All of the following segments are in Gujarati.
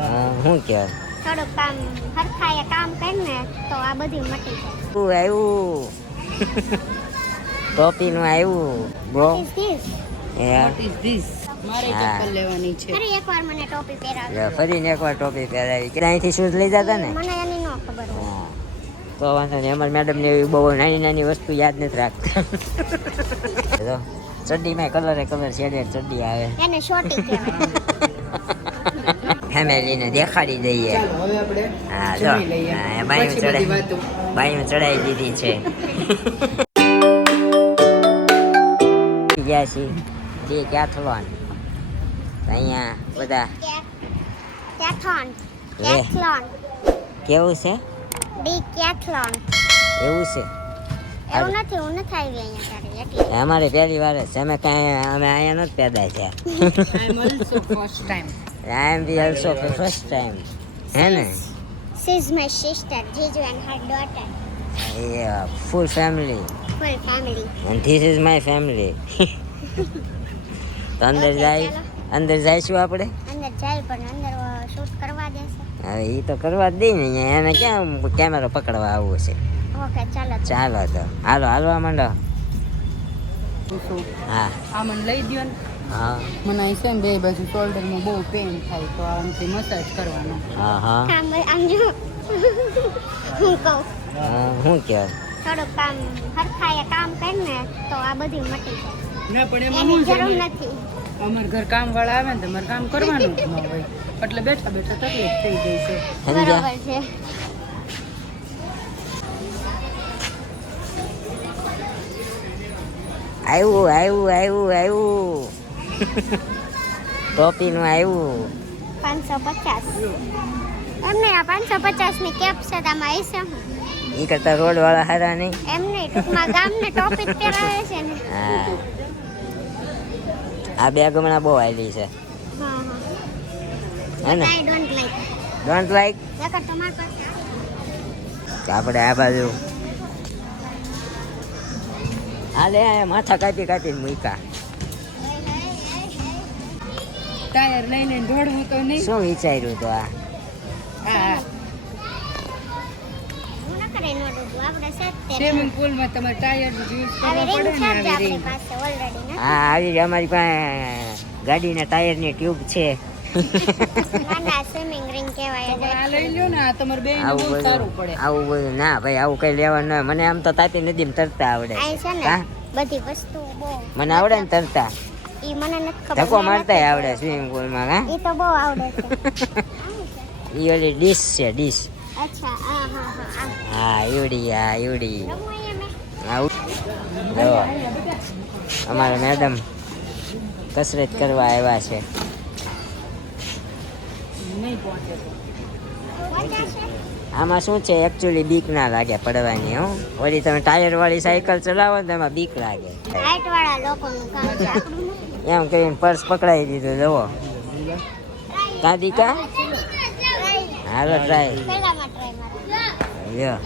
શું કહેવાય થોડુંક કામ હરખાએ કામ કરીને તો આ બધી મટી જાય. શું આવ્યું ટોપીનું આવ્યું bro What is this? What is this? મારે ચપ્પલ લેવાની છે. ફરી એકવાર મને ટોપી પહેરાવી. ફરીને એકવાર ટોપી પહેરાવી કે અહીંથી શૂઝ લઈ જતા ને મને એની નો ખબર હોય. હા તો વાંધો નહીં અમારી મેડમને એવી બહુ નાની નાની વસ્તુ યાદ નથી રાખતા જો ચડ્ડીમાં કલરે કલર શેડેડ ચડ્ડી આવે એને શોર્ટી કહેવાય. ફેમિલીને દેખાડી દઈએ. ચાલો હવે આપણે હા જો જમી લઈએ. હા, પછી બધી વાતો. બાયું ચડાવી દીધી છે ગયા છીએ ડીકેથલોન અહીંયા બધા કેથલોન. લે. કેથલોન. કેવું છે ડીકેથલોન. એવું છે એવું નથી હું નથી આવી અહીંયા ત્યારે એટલે. અમારે પહેલી વાર જ છે. અમે અહીંયા નથી પેદા થયા I'm also first time. I M the also first time હે ને She is my sister, Jiju and her daughter. Full family Full family. and this is my family તો અંદર Okay, જાય ચાલો. અંદર જઈશું આપણે અંદર જાય પણ અંદર શૂટ કરવા દેશે. હવે એ તો કરવા જ દઈ ને અહીંયા એને ક્યાં કેમેરો પકડવા આવવું છે ઓકે ચાલો તો. ચાલો તો હાલો હાલવા માંડો શું? હા આ મને લઈ દ્યો ને. હા મને અહીં છે ને બે બાજુ શોલ્ડરમાં બહુ પેન થાય તો આમથી મસાજ કરવાનો. હા હા આમ જો હું કહું શું કહેવાય થોડુંક કામ હરખાએ કામ કરીને તો આ બધી મટી જાય. ના પણ એમાં એની શું છે જરૂર અમારે- નથી. અમારા ઘર કામ વાળા આવે ને તમારે કામ કરવાનું જ ન હોય એટલે બેઠા બેઠા તકલીફ થઈ જાય છે. સમજ્યા બરોબર છે. આવ્યું આવ્યું આવ્યું આવ્યું ટોપીનું આવ્યું 550 એમને આ 550 ની કેપ છે આમાં હશે હું એ કરતા રોડ વાળા હારા નહીં એમ નહીં ટૂંકમાં ગામને ટોપી જ પહેરાવે છે ને. હા આ બે ગમણા બહુ આવેલી છે હા હે ને I don't like don't like નકર તમારી પાસે આપણે આ બાજુ હાલે આ માથા કાપી કાપીને મૂક્યા ટાયર લઈને દોડવું તો નહીં. શું વિચાર્યું તો આ હા હું ન કરે નો ડૂબું આપણે સેટ તે સ્વિમિંગ પુલમાં તમારે ટાયર યુઝ આવી કરવો રિંગ પડે છે ને જ આવી આપણી ring. પાસે ઓલરેડી ને. હા આવી અમારી પાસે ગાડીના ટાયરની ટ્યુબ છે નાના સ્વિમિંગ રિંગ કહેવાય તો આ લઈ લ્યો ને આ તમારે બેયને આવું બહુ સારું પડે. બધું આવું બધું ના ભાઈ આવું કઈ લેવાનું ના મને આમ તો તાપી નદીમાં તરતા આવડે આ છે ને હા? બધી વસ્તુઓ બહુ મને આવડે ને તરતા ઈ મને નથી ખબર ધક્કો મેં મારતા નથી આવડે સ્વિમિંગ પુલમાં હા ઈ તો બહુ આવડે છે ઈ ઓલી ડીશ છે ડીશ અચ્છા હા હા હા હા ઈવડી હા ઈવડી રમવું અહીંયા મેં આવું જો અમારા મેડમ કસરત કરવા આવ્યા છે નહીં પહોંચે તો. મજા છે આમાં શું છે એકચ્યુઅલી બીક ના લાગે પડવાની હો વળી તમે ટાયર વાળી સાયકલ ચલાવો ને તો એમાં બીક લાગે હાઈટ વાળા લોકોનું કામ છે આપણું નથી. એમ કરીને પર્સ પકડાવી દીધું જુઓ દાદીકા હાલો ટ્રાય પહેલામાં ટ્રાય મારો લ્યો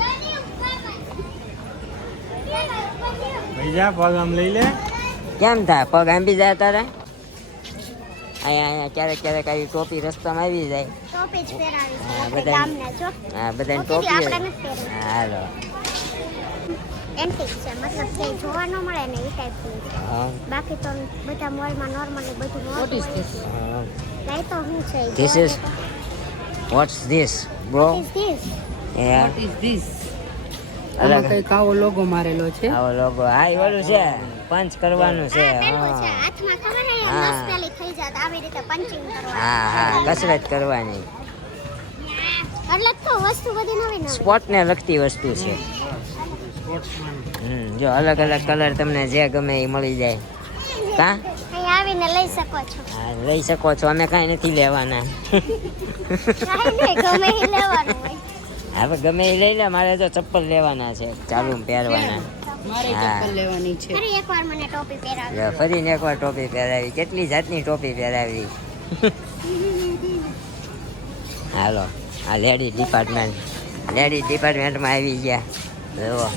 ભૈયા પગ આમ લઈ લે કેમ થાય પગ આંબી જાય તારે અહીંયા ક્યારેક ક્યારેક આવી ટોપી રસ્તામાં આવી જાય ટોપી જ પહેરાવી છે હા, આપણે બધાય. ગામને જો હા બધાને ટોપી ટોપી આપણે નથી પહેરવી. હાલો એન્ટિક છે મતલબ કે જોવા ન મળે ને એ ટાઈપનું છે હા, બાકી તો બધા મોલમાં નોર્મલી બધું What મળતું is હોય this? હા. લઈ તો હું છે ઈ This જોવા is- જતો. What's this bro What is this? Yeah. What is this? અલગ આમાં કંઈક આવો લોગો મારેલો છે. આવો લોગો હા ઈ ઓલું છે પંચ કરવાનું છે આ પેલું છે હા હાથમાં ખબર હે હા. મસ્પેલી થઈ જાત આવી રીતે પંચિંગ કરવાનું હા હા કસરત કરવાની એટલે જ તો વસ્તુ બધી નવી નવી સ્પોર્ટને લગતી વસ્તુ છે જો અલગ અલગ કલર તમને જે ગમે એ મળી જાય કા અહીં આવીને લઈ શકો છો હા લઈ શકો છો અમે કાંઈ નથી લેવાના કાંઈ નહીં ગમે એ લેવાનું હોય હવે ગમે એ લઈ લે મારે તો ચપ્પલ લેવાના છે ચાલુ પહેરવાના મારે હા. ચપ્પલ લેવાની છે. ફરી એકવાર મને ટોપી પહેરાવી લ્યો, ફરીને એકવાર ટોપી પહેરાવી કેટલી જાતની ટોપી પહેરાવી હાલો આ લેડી ડિપાર્ટમેન્ટમાં આવી ગયા જુઓ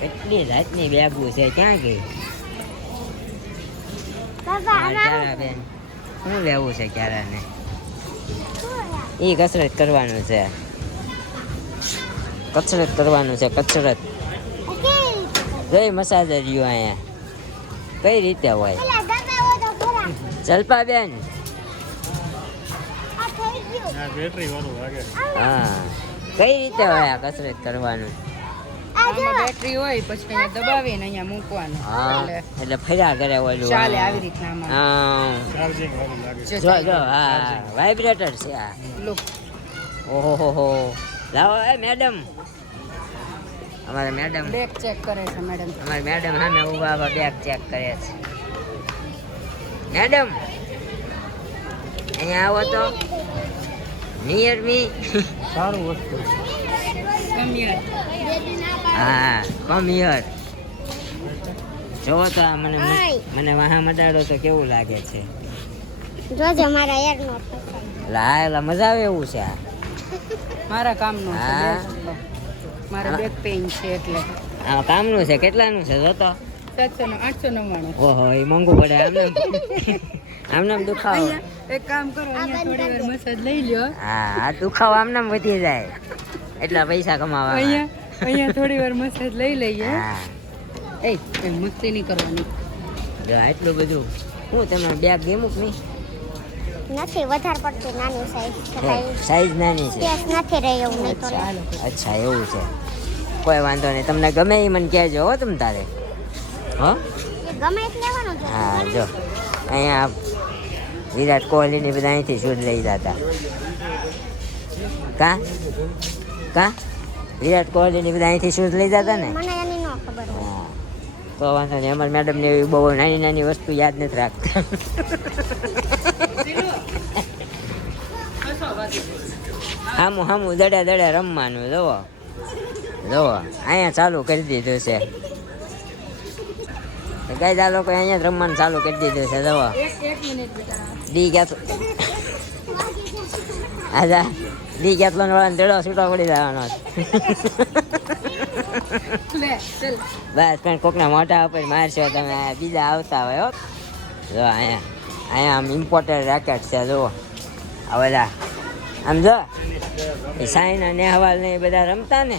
કેટલી જાતની બેગો છે ક્યાં ગઈ બાબા હા, આમાં ચાલો બેન શું લેવું છે ક્યારાને? એ કસરત કરવાનું છે, કસરત કરવાનું છે, કસરત. જઈ મસાજર રહ્યું અહીંયા કઈ રીતે હોય? જલ્પા બેન, બેટરી વાળું લાગે. હા કઈ રીતે હોય આ કસરત કરવાનું? આમાં બેટરી હોય પછી એને દબાવીને અહીંયા મૂકવાનું. હા એટલે એટલે ફર્યા કરે ઓલું. ચાલે આવી રીતના આમાં. હા ચાર્જિંગ વાળું લાગે. જો જો હા વાઇબ્રેટર છે આ. લો ઓહો લાવો એ મેડમ, અમારે મેડમ, બેક ચેક કરે છે મેડમ. અમારે મેડમ સામે ઉભા ઉભા બેગ ચેક કરે છે. મેડમ અહીંયા આવો તો, નિયર મી. સારું વસ્તુ. કમિયર. હા કમ હિયર. જોવો તો આ મને વાહા મટાડો તો કેવું લાગે છે. જોજો મારા યાર નો લાયલા મજા આવે એવું છે આ. મારા કામનું છે. હા. મારે બેક પેઇન છે એટલે આ કામનું છે, કેટલાનું છે જો તો? 899. ઓહો એ મોંઘું પડે આમને આમનામ દુખાવો. અહીંયા એક કામ કરો, અહીંયા થોડી વાર મસાજ લઈ લ્યો. હા આ દુખાવો આમનામ વધી જાય એટલા પૈસા કમાવા. અહીંયા થોડી વાર મસાજ લઈ લઈએ. હા એ મસ્તી નહીં કરવાની. જો આટલું બધું હું તમારે બેગ ગેમુક નહીં? નથી વધારે પડતી નાની સાઈઝ છે, કાંઈ સાઈઝ નાની છે. સ્પેસ નથી રહી એવું નહીં તો લે. ચાલો અચ્છા એવું છે, કોઈ વાંધો નહીં. તમને ગમે એ મને કહેજો હો તમ તારે. હો એ ગમે એટલે લેવાનું છે. હા જો અહીંયા વિરાટ કોહલીની બધા અહીંથી શૂટ લઈ જતા. કા વિરાટ કોહલીની બધા અહીંથી શૂટ લઈ જતા ને. મને એની નો ખબર હોય. હા તો વાંધો નહીં. અમારા મેડમને એવી બહુ નાની નાની વસ્તુ યાદ નથી રાખતા. હામું હામું દડા દડા રમવાનું. જુઓ જુઓ અહીંયા ચાલુ કરી દીધું છે. કઈ આ લોકો અહીંયા જ રમવાનું ચાલુ કરી દીધું છે. જુઓ ડી ગયા આજા ડી કેટલો વાળાને દડો છૂટો પડી જવાનો છે. બસ પણ કોકના મોઢા ઉપર મારશો તમે, બીજા આવતા હોય. હો જો અહીંયા આમ ઇમ્પોર્ટન્ટ રેકેટ છે. જુઓ આ બધા આમ જો એ સાઈના નેહવાલ ને એ બધા રમતા ને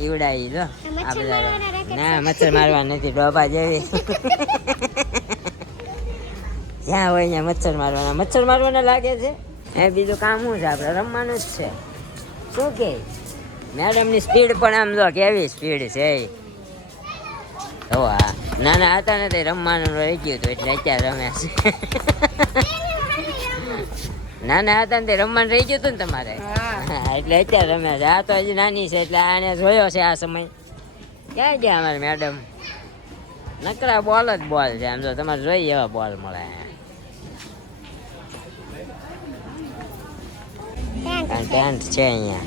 ઈવડા ઈ જો આ બધા. ના મચ્છર મારવા નથી, ડોબા જેવી. જ્યાં હોય ત્યાં મચ્છર મારવાના લાગે છે. એ બીજું કામ શું છે? આપણે રમવાનું જ છે. શું કે મેડમની સ્પીડ પણ આમ જો કેવી સ્પીડ છે. તો હા નાના હતા ને તે રમવાનું રહી ગયું હતું એટલે અત્યારે રમે છે. નાના હતા ને તે રમવાનું રહી ગયું હતું ને તમારે, એટલે અત્યારે રમે છે. આ તો હજી નાની છે એટલે આને જોયો છે આ સમય. ક્યાં ગયા અમારે મેડમ? નકરા બોલ જ બોલ છે. આમ જો તમારે જોઈએ એવા બોલ મળે. ટેન્ટ છે અહીંયા.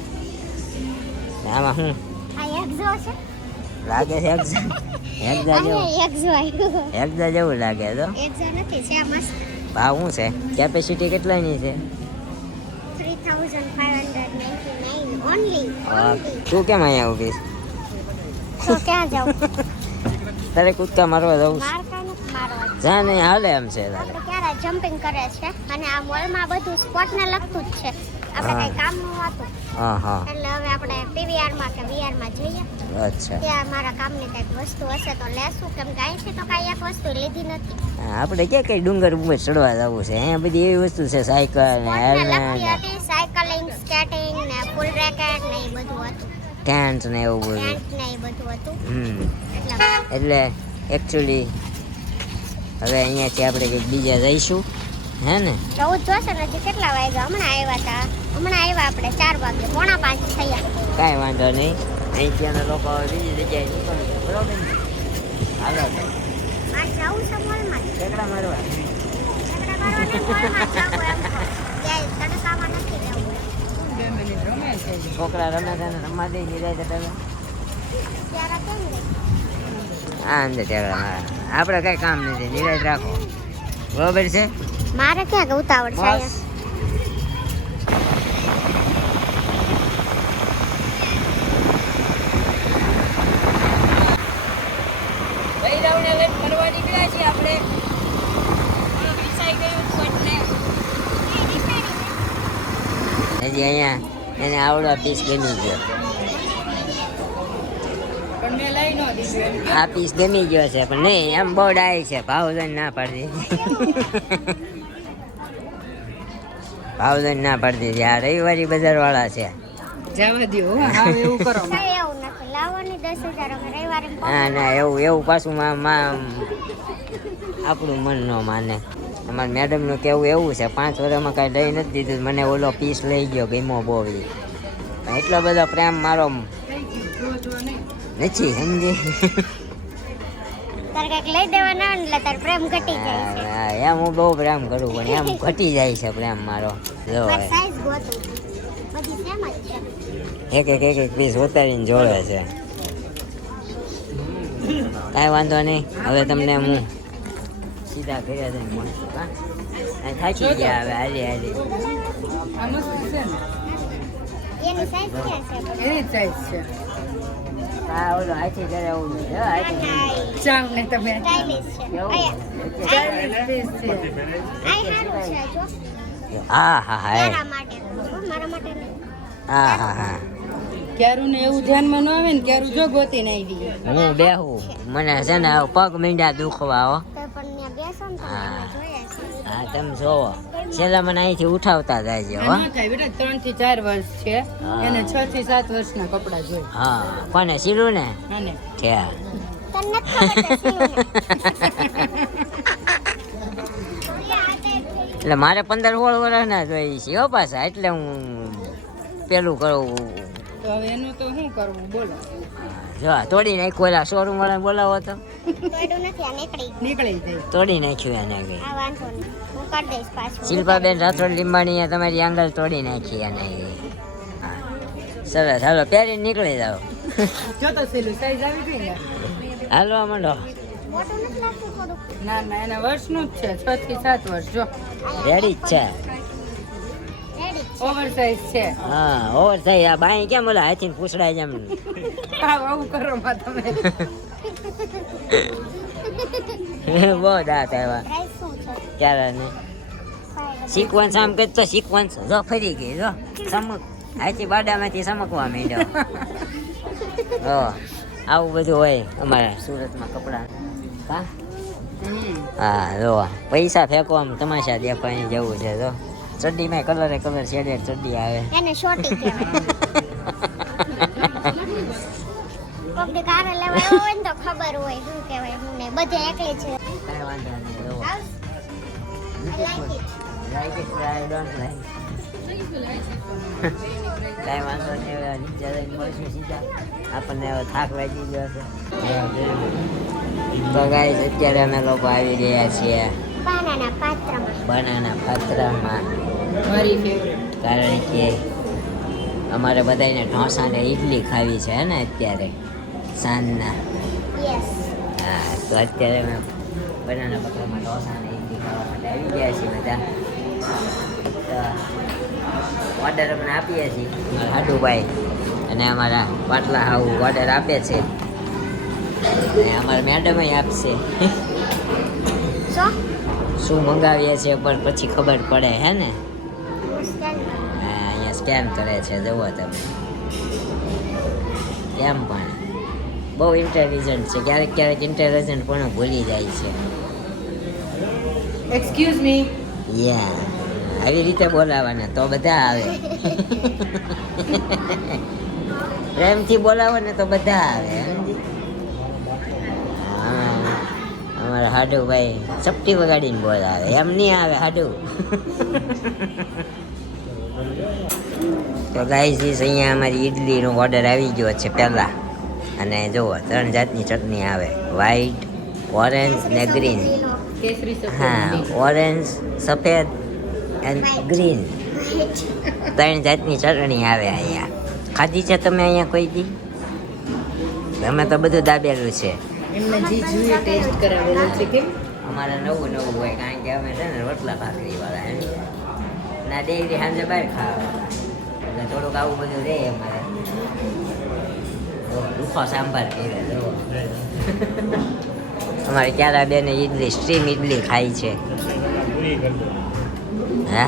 આમાં શું આ એક્ઝો છે. લાગે છે? એક્ઝા જેવું, એક્ઝો આવ્યો. એક્ઝા જેવું લાગે તો. એક્ઝો નથી, છે મસ્ત. ભાવ શું છે? કેપેસિટી કેટલાની છે? 3599 ઓનલી. તું કેમ અહીંયા ઊભી છે? તો ક્યાં જાવ? તારે કૂદકા મારવા જવું છે? માર કાને મારવા. જા નહીં હાલે એમ છે તારે. આપણે ક્યારે જમ્પિંગ કરે છે અને આ મોલમાં બધું સ્પોર્ટને લગતું જ છે. આપણે હા. કઈ કામનું હતું હા હા એટલે હવે આપણે PVR માં કે VR માં જઈએ. અચ્છા. ત્યાં મારા કામની કંઈક વસ્તુ હશે તો લેશું, કેમ કે અહીંથી તો કાંઈ એક વસ્તુ લીધી નથી. હા, આપણે ક્યાં કઈ ડુંગર ઉપર ચડવા જવું છે? અહીંયા બધી એવી વસ્તુ છે, સાયકલ ને સ્પોર્ટને લગતી હેલ્મેટ હતી, સાયકલિંગ, સ્કેટિંગ ને ફૂલ રેકેટ ને એ બધું હતું. ટેન્ટ ને એવું બધું. ટેન્ટ ને એ બધું હતું. હમ એટલે એકચ્યુઅલી હવે અહીંયાથી આપણે કંઈક બીજા જઈશું હે ને? જવું જ જોશે ને. હજી કેટલા વાગ્યા? હમણાં આવ્યા આપણે 4 વાગે, 4:45 થયા. કાંઈ વાંધો નહીં. અહીંથી લોકો હવે બીજી જગ્યાએ નીકળશે બરોબર ને? હાલો તો આ જવું છે મોલમાં. ઠેકડા મારવા. ઠેકડા મારવાને મોલમાં જવું એમ તો. ક્યાંય તડકામાં નથી રહેવું. 2 મિનિટ રમે છે. છોકરા રમે છે ને રમવા દે નિરાય તમે. ત્યારે કેમ નહીં? હા અંદર ઠેકડા મારા. આપણે કાંઈ કામ નથી, નિરાય રાખો બરોબર છે? મારે ક્યાં ઉતાવળ છે બસ અહીંયા? ભૈરવને લઈને ફરવા નીકળ્યા છીએ આપણે. વિસાઈ ગયું હતું એટલે હજી અહીંયા એને આવડો પીસ ગમી ગયો. પણ મેં લઈ ન દીધું એમ કે. આ પીસ ગમી ગયો છે પણ નહીં એમ બહુ ડાય છે. ભાવ દઈને ના પાડી દીધી. ભાવ દઈને ના પાડી દીધી. આ રવિવારી બજાર વાળા છે. જવા દ્યો હો, હા એવું કરો. કઈ એવું નથી લાવવાની 10,000 અમે રવિવારે ના ના એવું પાછું આપણું મન ન માને. અમારા મેડમનું કેવું એવું છે 5 વર્ષમાં કાંઈ લઈ નથી દીધું. મને ઓલો પીસ લઈ ગયો ગમ્યો બહુ ઈ. એટલો બધો પ્રેમ મારો નથી સમજી. તારે કઈક લઈ દેવાના હોય ને એટલે તાર પ્રેમ ઘટી જાય છે. એમ હું બહુ પ્રેમ કરું પણ એમ ઘટી જાય છે પ્રેમ મારો. જો મારી સાઈઝ ગોતું બધી સેમ જ છે. એક પીસ ઉતારીને જોડે છે. કાંઈ વાંધો નહીં. હવે તમને હું સીધા કર્યા જઈને મળશું. હા થાકી ગયા હવે હાલી હાલી. આ મસ્ત છે ને. એની સાઈઝ ક્યાં છે? એની જ સાઈઝ છે. હા ઓલો હાથી કરે એવું છે. હા, હાથી. ચાલ ને તમે. સ્ટાઇલિશ છે. કેવું? ચાલીસ પીસ છે. આ સારું છે જો. હા હા હા તારા માટે હો, મારા માટે નહીં. હા હા હા ક્યારું ને એવું ધ્યાનમાં ન આવે ને ક્યારું જો ગોતીને આવી. હું બેહું મને છે ને હવે પગ મીંડા દુખવા હો. તો પણ ત્યાં બેસો ને તો હા. અમે જોયા છે. હા તમે જોવો છેલ્લા મને અહીંથી ઉઠાવતા જાય હો. ન થાય બેટા 3 થી 4 વર્ષ છે હા. એને 6 થી 7 વર્ષના કપડા જોઈ. હા કોને સીલું ને અને છે. તને નથી ખબર તો શું ને? એટલે મારે 15-16 વર્ષના જોઈએ છે હો પાછા. એટલે હું પેલું કરું. તો હવે એનું તો શું કરવું બોલો. જો તોડી નાખ્યું ઓલા શોરૂમ વાળા બોલાવો તો તોડ્યું નથી આ નીકળી ગયું. નીકળી જાય. તોડી નાખ્યું એને કઈ. આ વાંધો નહીં હું કરી દઈશ પાછું. શિલ્પાબેન રાઠોડ લીંબાણીએ તમારી આંગળ તોડી નાખી એને હા. સરસ હાલો પહેરીને નીકળી જાઓ. જો તો સેલું સાઈઝ આવી ગઈ ને. હાલવા માંડો. મોટું નથી લાગતું થોડુંક? ના ના એના વર્ષનું જ છે 6 થી 7 વર્ષ જો. રેડી જ છે. રેડી ઓવર સાઈઝ છે. હા ઓવર થઈ આ બાઈ કેમ ઓલા હાથીને પૂછડાય જેમ. હા આવું કરો માં તમે. બહુ દાંત આવ્યા પ્રાઇસ શું છે? ક્યારે ને સિક્વન્સ આમ કરતો સિક્વન્સ જો ફરી ગઈ જો ચમક હાથી બાડામાંથી ચમકવા માંડ્યો. હો આવું બધું હોય અમારા સુરતમાં કપડા. હા હા જો પૈસા ફેંકો આમ તમાશા દેખાય જવું છે જો. ચડ્ડીમાં કલર શેડેડ ચડ્ડી આવે. એને શોર્ટી કહેવાય. કોક દી કારે લેવા આવ્યો હોય ને તો ખબર હોય શું કહેવાય શું નહીં. બધે એકલી છે. કાંઈ વાંધો નહીં જો. I like it. Like it, but I don't like. કાંઈ વાંધો નહીં હવે નીચે જઈને મળશું સીધા. આપણને હવે થાક લાગી ગયો છે. તો ગાઈસ અત્યારે અમે લોકો આવી રહ્યા છીએ બાનાના પાત્રમાં. બનાના પાત્રમાં. મારી ફેવરેટ. કારણ કે અમારે બધાને ઢોસા ને ઈડલી ખાવી છે ને અત્યારે સાંજના. યસ. હા તો અત્યારે અમે બનાના પાત્રમાં ઢોસા ને ઈડલી ખાવા માટે આવી ગયા છીએ બધા. ઓર્ડર અમને આપીએ છીએ અમારા હાડુભાઈ અને અમારા પાટલા હાઉ ઓર્ડર આપે છે અને અમારા મેડમ આપશે. શું મંગાવીએ છીએ પણ પછી ખબર પડે હે ને. હા અહીંયા સ્કેન કરે છે જુઓ તમે. એમ પણ બહુ ઇન્ટેલિજન્ટ છે. ક્યારેક ઇન્ટેલિજન્ટ પણ ભૂલી જાય છે. Excuse me. યા આવી રીતે બોલાવાના તો બધા આવે. પ્રેમથી બોલાવો ને તો બધા આવે. હા અમારા હાડુભાઈ ચપટી વગાડીને બોલાવે એમ નહીં આવે હાડુ. તો ગાઈઝ અહીંયા અમારી ઈડલીનો ઓર્ડર આવી ગયો છે પહેલાં. અને જુઓ 3 જાતની ચટણી આવે વ્હાઈટ ઓરેન્જ ને ગ્રીન. કેસરી સફેદ. હા ઓરેન્જ સફેદ એન્ડ ગ્રીન 3 જાતની ચટણી આવે અહીંયા. ખાધી છે તમે અહીંયા કોઈ દી? અમે તો બધું દાબેલું છે. એમને જે જોઈએ ટેસ્ટ કરાવેલું છે કેમ. અમારે નવું હોય કારણ કે અમે છે ને રોટલા ભાખરી વાળા એમ ના ડેલી સાંજે બહાર ખાવા એટલે થોડુંક આવું બધું રહે અમારે. રૂખો સાંભાર પીવે જો. અમારે ક્યારે બેને ઈડલી સ્ટ્રીમ ઈડલી ખાઈ છે. પૂરી કરી દો. હે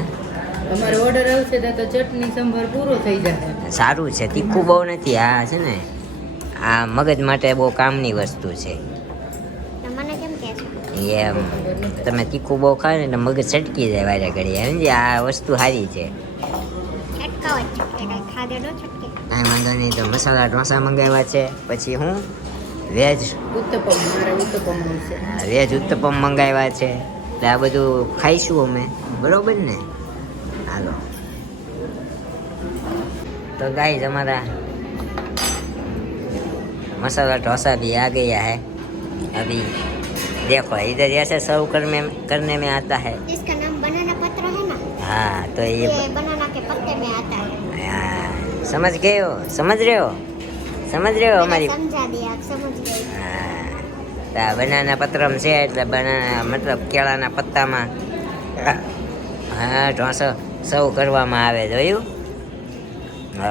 અમારે ઓર્ડર આવશે તો ચટણી સંભાર પૂરો થઈ જશે. સારું છે, તીખું બહુ નથી. આ છે ને આ મગજ માટે બહુ કામની વસ્તુ છે. તો મને કેમ કહે છો? એમ તમે તીખું બહુ ખાવ ને એટલે મગજ છટકી જાય વારે ઘડીએ. સમજી આ વસ્તુ સારી છે. છટકાવ જ છટકે, કાંઈ ખાધે ન છટકે. કાંઈ વાંધો નહીં. તો મસાલા ઢોસા મંગાવ્યા છે, પછી હું વેજ ઉત્તપમ, મારે ઉત્તપમ આવશે. વેજ ઉત્તપમ મંગાવ્યા છે. એટલે આ બધું ખાઈશું અમે, બરોબર ને? હાલો तो गाइस हमारा मसाला डोसा भी आ गया है. अभी देखो इधर ऐसे सर्व करने में आता है. इसका नाम बनाना पत्र है ना? हाँ तो ये बनाना के पत्ते में आता है. हाँ, समझ गए हो? समझ रहे हो हमारी? समझा दिया, आप समझ गए. હા બનાના પત્રમ છે એટલે બનાના મતલબ કેળાના પત્તામાં હા ઢોસો સર્વ કરવામાં આવે. જોયું?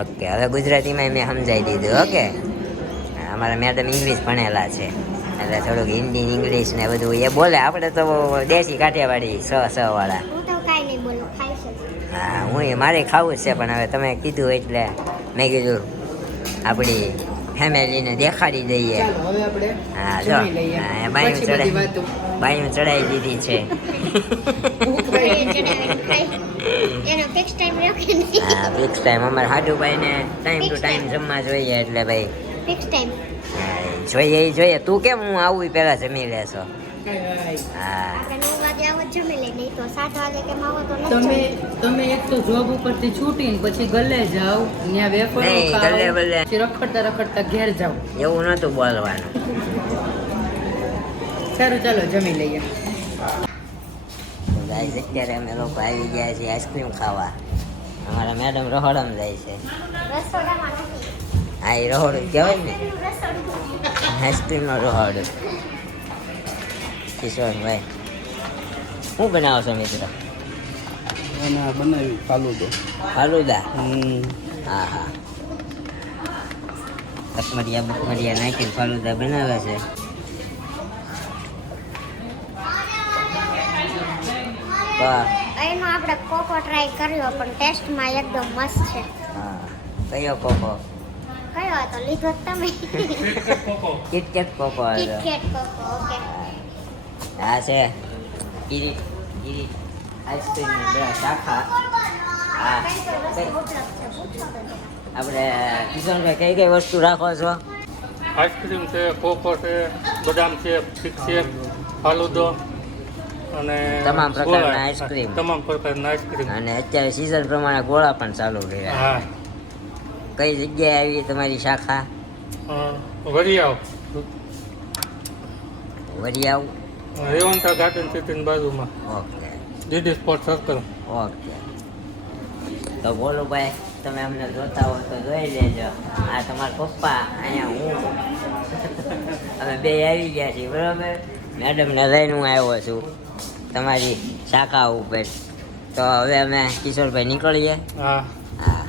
ઓકે, હવે ગુજરાતીમાં મેં સમજાવી દીધું. ઓકે, અમારા મેડમ ઇંગ્લિશ ભણેલા છે એટલે થોડુંક હિન્દી ઇંગ્લિશ ને બધું એ બોલે. આપણે તો દેશી કાઠિયાવાડી સ વાળા. હું તો કાંઈ નહીં બોલું, ખાઈશ જ. હા હું મારે ખાવું જ છે, પણ હવે તમે કીધું એટલે મેં કીધું આપણી ફેમિલીને દેખાડી દઈએ. ચાલો હવે આપણે હા જો જમી લઈએ. હા, પછી બધી વાતો. બાયું ચડાવી દીધી છે. ભૂખ એ લાગી. જણાવીને ખાઈ. એનો ફિક્સ ટાઈમ રહ્યો કે નહીં? હા ફિક્સ ટાઈમ. અમારે હાડુભાઈને ટાઈમ ટુ ટાઈમ જમવા જોઈએ એટલે ભાઈ ફિક્સ ટાઈમ. જોઈએ ઈ જોઈએ. તું કેમ હું આવું ઈ પહેલા જમી લેશો? હાય. હા આપણે 9 વાગે આવો જ જમી લઈ, નહીં તો 7 વાગે કેમ આવો તો નથી તમે જમવું. તમે એક તો જોબ ઉપરથી છૂટીને પછી ગલે જાઓ, ત્યાં વેફરો નહીં, ખાઓ, ગલે બલે. પછી રખડતા રખડતા ઘેર જાઓ. એવું નહોતું બોલવાનું. સારું ચાલો જમી લઈએ. તો ગાઈસ અત્યારે અમે લોકો આવી ગયા છીએ આઈસ્ક્રીમ ખાવા. અમારા મેડમ રહોડમ જાય છે. રસોડામાં નથી. હા એ રહોડું કહેવાય ને, રસોડું. આઈસ્ક્રીમનો રહોડું. કિશોરભાઈ શું બનાવો છો મિત્ર? અને આ બનાવી ફાલુદો. ફાલુદા? હા હા, કચમરિયા બકમરિયા નાખીને ફાલુદા બનાવે છે. તો એનો આપણે કોકો ટ્રાય કર્યો પણ ટેસ્ટમાં એકદમ મસ્ત છે. હા કયો કોકો? કયો હતો? લીધો જ તમે. કિટકેટ કોકો હતો. KitKat cocoa. ઓકે. આ છે ગિરી ગિરી આઈસ્ક્રીમની બે શાખા. હા આપણે કિશોરભાઈ કઈ કઈ વસ્તુ રાખો છો? આઈસ્ક્રીમ છે, કોકો છે, બદામ છે, ચીક છે, ફાલુદો અને તમામ પ્રકારના ગોળા. આઈસ્ક્રીમ. તમામ પ્રકારના આઈસ્ક્રીમ. અને અત્યારે સિઝન પ્રમાણે ગોળા પણ ચાલુ રહ્યા. હા કઈ જગ્યાએ આવી તમારી શાખા? વરિયાવ વરિયાવ. રેવંતા ગાર્ડન સિટીની બાજુમાં okay DD sport circle. Okay. તો બોલો ભાઈ, તમે અમને જોતા હો તો જોઈ લેજો. આ તમારા પપ્પા, અહીંયા હું, અમે બે આવી ગયા છીએ બરાબર. મેડમને લઈને હું આવ્યો છું તમારી શાખા ઉપર. તો હવે અમે કિશોરભાઈ નીકળીએ. હા હા